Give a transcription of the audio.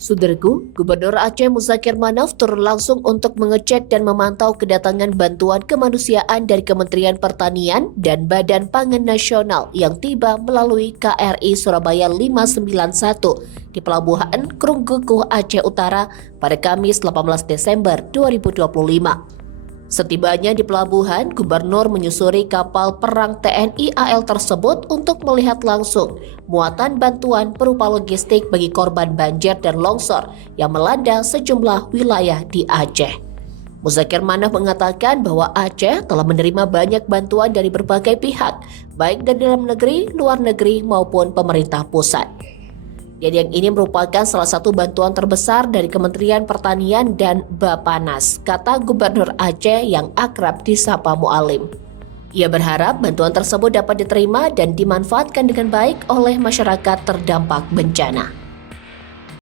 Saudaraku, Gubernur Aceh Muzakir Manaf turun langsung untuk mengecek dan memantau kedatangan bantuan kemanusiaan dari Kementerian Pertanian dan Badan Pangan Nasional yang tiba melalui KRI Surabaya 591 di Pelabuhan Krunggukuh Aceh Utara pada Kamis 18 Desember 2025. Setibanya di pelabuhan, Gubernur menyusuri kapal perang TNI AL tersebut untuk melihat langsung muatan bantuan berupa logistik bagi korban banjir dan longsor yang melanda sejumlah wilayah di Aceh. Muzakir Manaf mengatakan bahwa Aceh telah menerima banyak bantuan dari berbagai pihak, baik dari dalam negeri, luar negeri maupun pemerintah pusat. Yang ini merupakan salah satu bantuan terbesar dari Kementerian Pertanian dan Bapanas, kata Gubernur Aceh yang akrab disapa Mualim. Ia berharap bantuan tersebut dapat diterima dan dimanfaatkan dengan baik oleh masyarakat terdampak bencana.